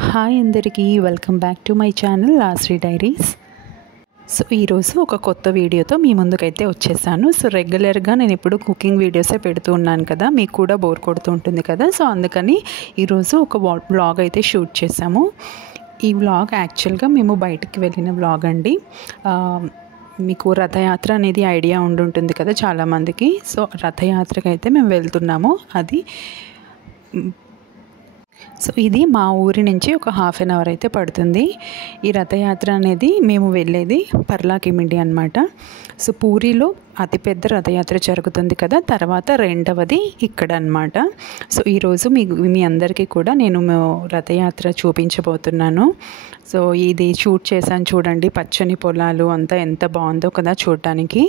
Hi అందరికీ welcome back to my channel Lasri diaries. So ఈరోజు ఒక కొత్త వీడియోతో మీ ముందుకైతే వచ్చేసాను. సో రెగ్యులర్గా నేను ఇప్పుడు కుకింగ్ వీడియోసే పెడుతూ ఉన్నాను కదా, మీకు కూడా బోర్ కొడుతూ ఉంటుంది కదా. సో అందుకని ఈరోజు ఒక వ్లాగ్ అయితే షూట్ చేసాము. ఈ వ్లాగ్ యాక్చువల్గా మేము బయటికి వెళ్ళిన వ్లాగ్ అండి. మీకు రథయాత్ర అనేది ఐడియా ఉండుంటుంది కదా చాలామందికి. సో రథయాత్రకి అయితే మేము వెళ్తున్నాము. ఇది మా ఊరి నుంచి ఒక హాఫ్ అన్ అవర్ అయితే పడుతుంది. ఈ రథయాత్ర అనేది మేము వెళ్ళేది పర్లాకిమిడి అనమాట. సో పూరిలో అతిపెద్ద రథయాత్ర జరుగుతుంది కదా, తర్వాత రెండవది ఇక్కడ అనమాట. సో ఈరోజు మీ అందరికీ కూడా నేను రథయాత్ర చూపించబోతున్నాను. సో ఇది షూట్ చేశాను చూడండి, పచ్చని పొలాలు అంతా ఎంత బాగుందో కదా చూడటానికి.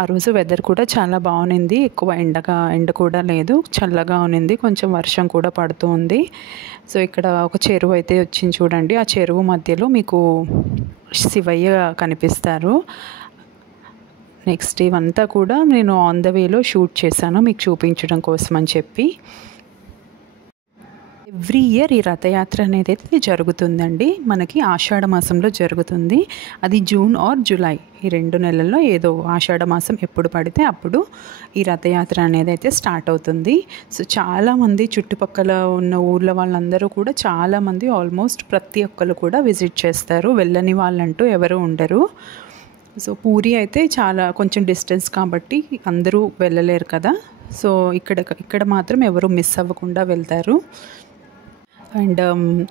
ఆ రోజు వెదర్ కూడా చాలా బాగుంది, ఎక్కువ ఎండ కూడా లేదు, చల్లగా ఉన్నింది, కొంచెం వర్షం కూడా పడుతూ ఉంది. సో ఇక్కడ ఒక చెరువు అయితే వచ్చింది చూడండి. ఆ చెరువు మధ్యలో మీకు శివయ్య కనిపిస్తారు. నెక్స్ట్ ఇవంతా కూడా నేను ఆన్ ద వేలో షూట్ చేశాను మీకు చూపించడం కోసం అని చెప్పి. ఎవ్రీ ఇయర్ ఈ రథయాత్ర అనేది అయితే జరుగుతుందండి. మనకి ఆషాఢ మాసంలో జరుగుతుంది. అది జూన్ ఆర్ జూలై, ఈ 2 నెలల్లో ఏదో ఆషాఢ మాసం ఎప్పుడు పడితే అప్పుడు ఈ రథయాత్ర అనేది అయితే స్టార్ట్ అవుతుంది. సో చాలామంది చుట్టుపక్కల ఉన్న ఊర్ల వాళ్ళందరూ కూడా చాలామంది ఆల్మోస్ట్ ప్రతి ఒక్కరు కూడా విజిట్ చేస్తారు. వెళ్ళని వాళ్ళంటూ ఎవరు ఉండరు. సో పూరి అయితే కొంచెం డిస్టెన్స్ కాబట్టి అందరూ వెళ్ళలేరు కదా. సో ఇక్కడ మాత్రం ఎవరు మిస్ అవ్వకుండా వెళ్తారు. అండ్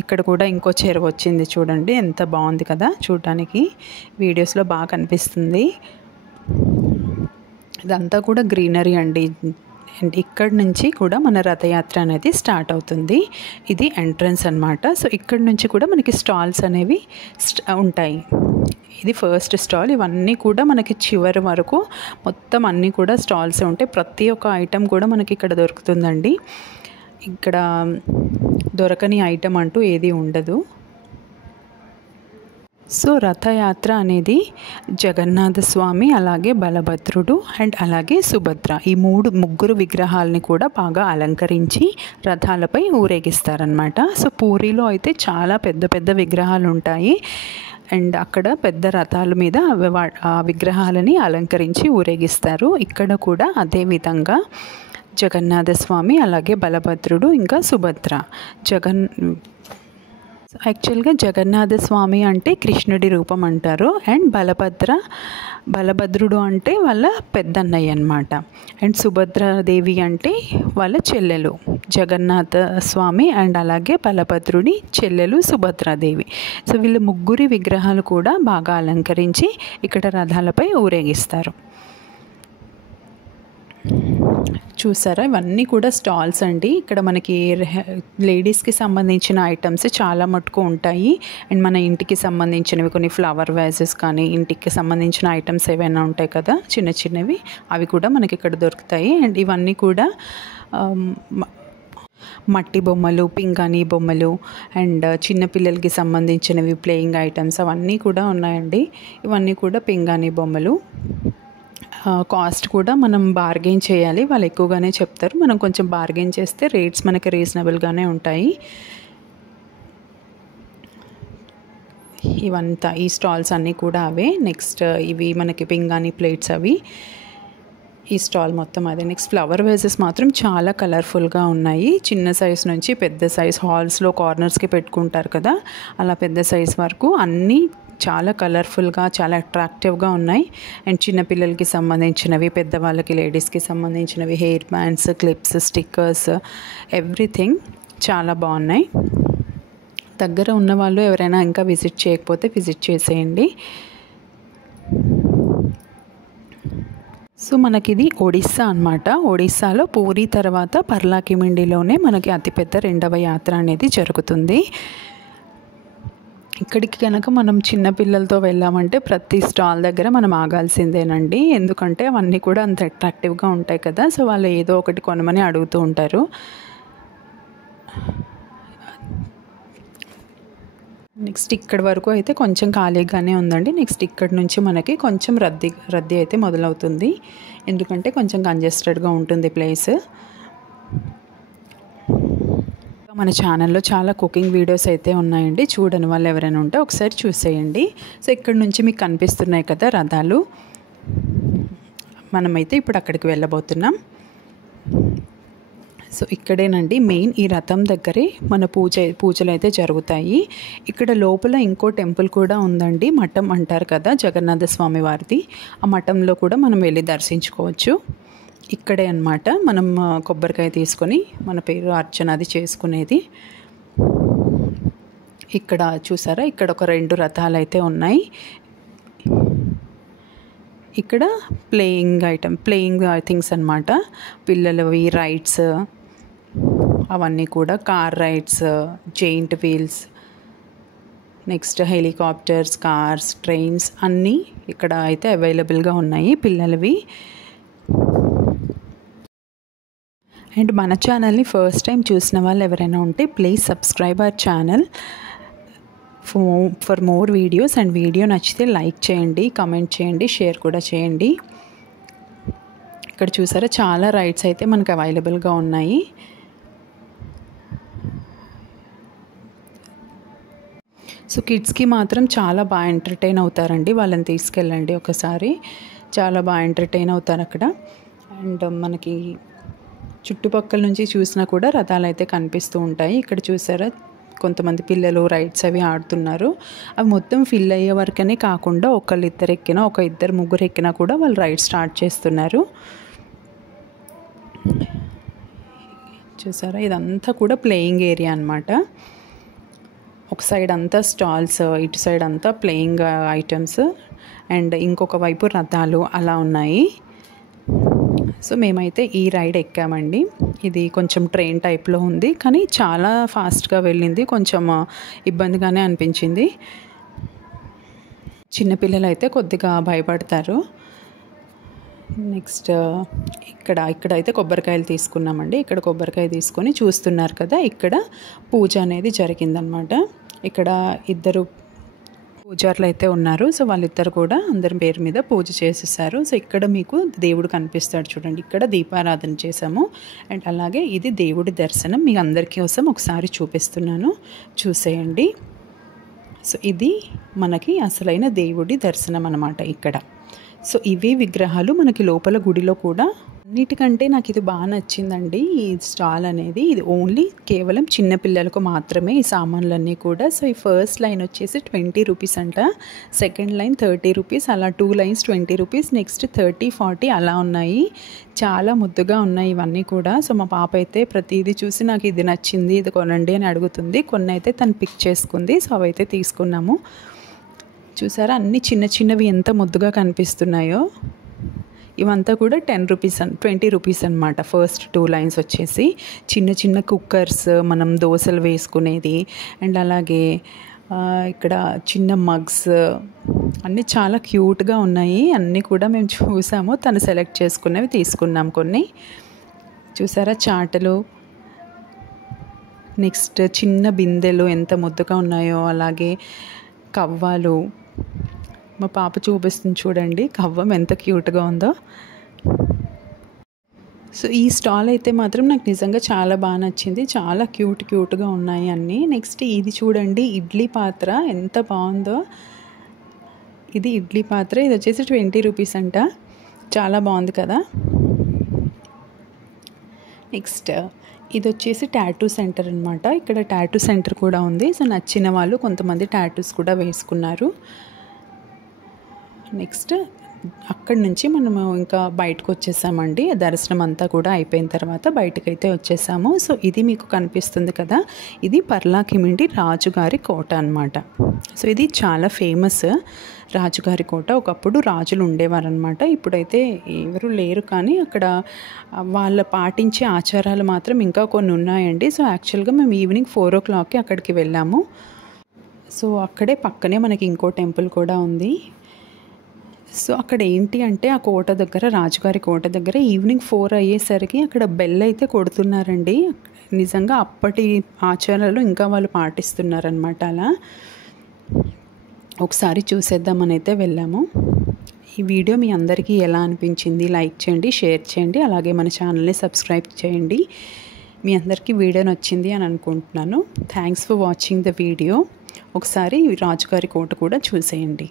ఇక్కడ కూడా ఇంకో చెరువు వచ్చింది చూడండి, ఎంత బాగుంది కదా చూడటానికి. వీడియోస్లో బాగా కనిపిస్తుంది. ఇదంతా కూడా గ్రీనరీ అండి. అండ్ ఇక్కడ నుంచి కూడా మన రథయాత్ర అనేది స్టార్ట్ అవుతుంది. ఇది ఎంట్రన్స్ అనమాట. సో ఇక్కడ నుంచి కూడా మనకి స్టాల్స్ అనేవి ఉంటాయి. ఇది ఫస్ట్ స్టాల్. ఇవన్నీ కూడా మనకి చివరి వరకు మొత్తం అన్నీ కూడా స్టాల్స్ ఉంటాయి. ప్రతి ఒక్క ఐటెం కూడా మనకి ఇక్కడ దొరుకుతుందండి. ఇక్కడ దొరకని ఐటెం అంటూ ఏది ఉండదు. సో రథయాత్ర అనేది జగన్నాథ స్వామి, అలాగే బలభద్రుడు అండ్ అలాగే సుభద్ర, ఈ ముగ్గురు విగ్రహాలని కూడా బాగా అలంకరించి రథాలపై ఊరేగిస్తారనమాట. సో పూరిలో అయితే చాలా పెద్ద పెద్ద విగ్రహాలు ఉంటాయి. అండ్ అక్కడ పెద్ద రథాల మీద ఆ విగ్రహాలని అలంకరించి ఊరేగిస్తారు. ఇక్కడ కూడా అదే విధంగా జగన్నాథ స్వామి, అలాగే బలభద్రుడు, ఇంకా సుభద్ర. యాక్చువల్గా జగన్నాథ స్వామి అంటే కృష్ణుడి రూపం అంటారు. అండ్ బలభద్రుడు అంటే వాళ్ళ పెద్దన్నయ్య అన్నమాట. అండ్ సుభద్రాదేవి అంటే వాళ్ళ చెల్లెలు. జగన్నాథ స్వామి అండ్ అలాగే బలభద్రుడి చెల్లెలు సుభద్రాదేవి. సో వీళ్ళ ముగ్గురి విగ్రహాలు కూడా బాగా అలంకరించి ఇక్కడ రథాలపై ఊరేగిస్తారు. చూసారా, ఇవన్నీ కూడా స్టాల్స్ అండి. ఇక్కడ మనకి లేడీస్కి సంబంధించిన ఐటమ్స్ చాలా మటుకు ఉంటాయి. అండ్ మన ఇంటికి సంబంధించినవి కొన్ని ఫ్లవర్ వేజెస్ కానీ, ఇంటికి సంబంధించిన ఐటమ్స్ ఏవైనా ఉంటాయి కదా చిన్న చిన్నవి, అవి కూడా మనకి ఇక్కడ దొరుకుతాయి. అండ్ ఇవన్నీ కూడా మట్టి బొమ్మలు, పింగాణీ బొమ్మలు అండ్ చిన్నపిల్లలకి సంబంధించినవి ప్లేయింగ్ ఐటమ్స్ అవన్నీ కూడా ఉన్నాయండి. ఇవన్నీ కూడా పింగాణీ బొమ్మలు. కాస్ట్ కూడా మనం బార్గెయిన్ చేయాలి, వాళ్ళు ఎక్కువగానే చెప్తారు. మనం కొంచెం బార్గెయిన్ చేస్తే రేట్స్ మనకి రీజనబుల్గానే ఉంటాయి. ఇవంతా ఈ స్టాల్స్ అన్నీ కూడా అవే. నెక్స్ట్ ఇవి మనకి పింగాణీ ప్లేట్స్, అవి ఈ స్టాల్ మొత్తం అదే. నెక్స్ట్ ఫ్లవర్ వేజెస్ మాత్రం చాలా కలర్ఫుల్గా ఉన్నాయి. చిన్న సైజ్ నుంచి పెద్ద సైజ్, హాల్స్లో కార్నర్స్కి పెట్టుకుంటారు కదా, అలా పెద్ద సైజ్ వరకు అన్నీ చాలా కలర్ఫుల్గా, చాలా అట్రాక్టివ్గా ఉన్నాయి. అండ్ చిన్నపిల్లలకి సంబంధించినవి, పెద్దవాళ్ళకి లేడీస్కి సంబంధించినవి, hair bands, clips, stickers, everything చాలా బాగున్నాయి. దగ్గర ఉన్న వాళ్ళు ఎవరైనా ఇంకా విజిట్ చేయకపోతే విజిట్ చేసేయండి. సో మనకి ఇది ఒడిస్సా అనమాట. ఒడిస్సాలో పూరి తర్వాత పర్లాకిమిడిలోనే మనకి అతిపెద్ద రెండవ యాత్ర అనేది జరుగుతుంది. ఇక్కడికి కనుక మనం చిన్నపిల్లలతో వెళ్ళామంటే ప్రతి స్టాల్ దగ్గర మనం ఆగాల్సిందేనండి. ఎందుకంటే అవన్నీ కూడా అంత అట్రాక్టివ్గా ఉంటాయి కదా. సో వాళ్ళు ఏదో ఒకటి కొనమని అడుగుతూ ఉంటారు. నెక్స్ట్ ఇక్కడి వరకు అయితే కొంచెం ఖాళీగానే ఉందండి. నెక్స్ట్ ఇక్కడ నుంచి మనకి కొంచెం రద్దీ అయితే మొదలవుతుంది. ఎందుకంటే కొంచెం కంజెస్టెడ్గా ఉంటుంది ప్లేస్. మన ఛానల్లో చాలా కుకింగ్ వీడియోస్ అయితే ఉన్నాయండి, చూడని వాళ్ళు ఎవరైనా ఉంటే ఒకసారి చూసేయండి. సో ఇక్కడ నుంచి మీకు కనిపిస్తున్నాయి కదా రథాలు, మనమైతే ఇప్పుడు అక్కడికి వెళ్ళబోతున్నాం. సో ఇక్కడేనండి మెయిన్ ఈ రథం దగ్గరే మన పూజలు అయితే జరుగుతాయి. ఇక్కడ లోపల ఇంకో టెంపుల్ కూడా ఉందండి, మఠం అంటారు కదా జగన్నాథ స్వామి వారిది. ఆ మఠంలో కూడా మనం వెళ్ళి దర్శించుకోవచ్చు. ఇక్కడే అన్నమాట మనం కొబ్బరికాయ తీసుకొని మన పేరు అర్చన అది చేసుకునేది. ఇక్కడ చూసారా, ఇక్కడ ఒక 2 రథాలు అయితే ఉన్నాయి. ఇక్కడ ప్లేయింగ్ థింగ్స్ అన్నమాట, పిల్లలవి రైడ్స్ అవన్నీ కూడా, car rides, giant wheels, next helicopters, cars, trains అన్నీ ఇక్కడ అయితే అవైలబుల్గా ఉన్నాయి పిల్లలవి. అండ్ మన ఛానల్ని ఫస్ట్ టైం చూసిన వాళ్ళు ఎవరైనా ఉంటే please subscribe our channel for more videos. And video నచ్చితే లైక్ చేయండి, కామెంట్ చేయండి, షేర్ కూడా చేయండి. ఇక్కడ చూసారా చాలా రైడ్స్ అయితే మనకు అవైలబుల్గా ఉన్నాయి. సో కిడ్స్కి మాత్రం చాలా బాగా ఎంటర్టైన్ అవుతారండి, వాళ్ళని తీసుకెళ్ళండి ఒకసారి, చాలా బాగా ఎంటర్టైన్ అవుతారు అక్కడ. అండ్ మనకి చుట్టుపక్కల నుంచి చూసినా కూడా రథాలు అయితే కనిపిస్తూ ఉంటాయి. ఇక్కడ చూసారా కొంతమంది పిల్లలు రైడ్స్ అవి ఆడుతున్నారు. అవి మొత్తం ఫిల్ అయ్యే వరకనే కాకుండా ఒకళ్ళిద్దరు ఎక్కినా, ఇద్దరు ముగ్గురు ఎక్కినా కూడా వాళ్ళు రైడ్ స్టార్ట్ చేస్తున్నారు. చూసారా ఇదంతా కూడా ప్లేయింగ్ ఏరియా అన్నమాట. ఒక సైడ్ అంతా స్టాల్స్, ఇటు సైడ్ అంతా ప్లేయింగ్ ఐటమ్స్, అండ్ ఇంకొక వైపు రథాలు అలా ఉన్నాయి. సో మేమైతే ఈ రైడ్ ఎక్కామండి. ఇది కొంచెం ట్రైన్ టైప్లో ఉంది, కానీ చాలా ఫాస్ట్గా వెళ్ళింది, కొంచెం ఇబ్బందిగానే అనిపించింది. చిన్నపిల్లలు అయితే కొద్దిగా భయపడతారు. నెక్స్ట్ ఇక్కడైతే కొబ్బరికాయలు తీసుకున్నామండి. ఇక్కడ కొబ్బరికాయ తీసుకొని చూస్తున్నారు కదా, ఇక్కడ పూజ అనేది జరిగిందనమాట. ఇక్కడ 2 పూజారులు అయితే ఉన్నారు. సో వాళ్ళిద్దరు కూడా అందరి పేరు మీద పూజ చేసేసారు. సో ఇక్కడ మీకు దేవుడు కనిపిస్తాడు చూడండి, ఇక్కడ దీపారాధన చేసాము. అండ్ అలాగే ఇది దేవుడి దర్శనం మీ అందరికీ కోసం ఒకసారి చూపిస్తున్నాను, చూసేయండి. సో ఇది మనకి అసలైన దేవుడి దర్శనం అన్నమాట ఇక్కడ. సో ఇవే విగ్రహాలు మనకి లోపల గుడిలో కూడా. అన్నిటికంటే నాకు ఇది బాగా నచ్చిందండి ఈ స్టాల్ అనేది. ఇది ఓన్లీ కేవలం చిన్నపిల్లలకు మాత్రమే ఈ సామాన్లన్నీ కూడా. సో ఈ ఫస్ట్ లైన్ వచ్చేసి 20 రూపీస్ అంట, సెకండ్ లైన్ 30 రూపీస్, అలా 2 లైన్స్ 20 రూపీస్, నెక్స్ట్ 30, 40 అలా ఉన్నాయి. చాలా ముద్దుగా ఉన్నాయి ఇవన్నీ కూడా. సో మా పాప అయితే ప్రతిదీ చూసి నాకు ఇది నచ్చింది, ఇది కొనండి అని అడుగుతుంది. కొన్ని అయితే తను పిక్ చేసుకుంది. సో అవైతే తీసుకున్నాము. చూసారా అన్నీ చిన్న చిన్నవి ఎంత ముద్దుగా కనిపిస్తున్నాయో. ఇవంతా కూడా 20 రూపీస్ అనమాట. ఫస్ట్ 2 లైన్స్ వచ్చేసి చిన్న చిన్న కుక్కర్స్, మనం దోశలు వేసుకునేది, అండ్ అలాగే ఇక్కడ చిన్న మగ్స్ అన్నీ చాలా క్యూట్గా ఉన్నాయి. అన్నీ కూడా మేము చూసాము, తను సెలెక్ట్ చేసుకున్నవి తీసుకున్నాం కొన్ని. చూసారా చాటలు, నెక్స్ట్ చిన్న బిందెలు ఎంత ముద్దుగా ఉన్నాయో, అలాగే కవ్వాలు. మా పాప చూపిస్తుంది చూడండి కవ్వం ఎంత క్యూట్గా ఉందో. సో ఈ స్టాల్ అయితే మాత్రం నాకు నిజంగా చాలా బాగా నచ్చింది, చాలా క్యూట్గా ఉన్నాయి అన్నీ. నెక్స్ట్ ఇది చూడండి, ఇడ్లీ పాత్ర ఎంత బాగుందో. ఇది ఇడ్లీ పాత్ర, ఇది వచ్చేసి 20 రూపీస్ అంట, చాలా బాగుంది కదా. నెక్స్ట్ ఇది వచ్చేసి టాటూ సెంటర్ అనమాట. ఇక్కడ టాటూ సెంటర్ కూడా ఉంది. సో నచ్చిన వాళ్ళు కొంతమంది టాటూస్ కూడా వేసుకున్నారు. నెక్స్ట్ అక్కడి నుంచి మనము ఇంకా బయటకు వచ్చేసామండి. దర్శనం అంతా కూడా అయిపోయిన తర్వాత బయటకైతే వచ్చేసాము. సో ఇది మీకు కనిపిస్తుంది కదా, ఇది పర్లాకిమిండి రాజుగారి కోట అనమాట. సో ఇది చాలా ఫేమస్ రాజుగారి కోట. ఒకప్పుడు రాజులు ఉండేవారనమాట, ఇప్పుడైతే ఎవరు లేరు, కానీ అక్కడ వాళ్ళ పాటించే ఆచారాలు మాత్రం ఇంకా కొన్ని ఉన్నాయండి. సో యాక్చువల్గా మేము ఈవినింగ్ 4 o'clockకి అక్కడికి వెళ్ళాము. సో అక్కడే పక్కనే మనకి ఇంకో టెంపుల్ కూడా ఉంది. సో అక్కడ ఏంటి అంటే ఆ కోట దగ్గర, రాజుగారి కోట దగ్గర ఈవినింగ్ 4 అయ్యేసరికి అక్కడ బెల్ అయితే కొడుతున్నారండి. నిజంగా అప్పటి ఆచారాలు ఇంకా వాళ్ళు పాటిస్తున్నారనమాట. అలా ఒకసారి చూసేద్దామని అయితే వెళ్ళాము. ఈ వీడియో మీ అందరికీ ఎలా అనిపించింది? లైక్ చేయండి, షేర్ చేయండి, అలాగే మన ఛానల్ని సబ్స్క్రైబ్ చేయండి. మీ అందరికీ వీడియో నచ్చింది అని అనుకుంటున్నాను. Thanks for watching the video. ఒకసారి రాజుగారి కోట కూడా చూసేయండి.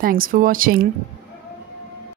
Thanks for watching.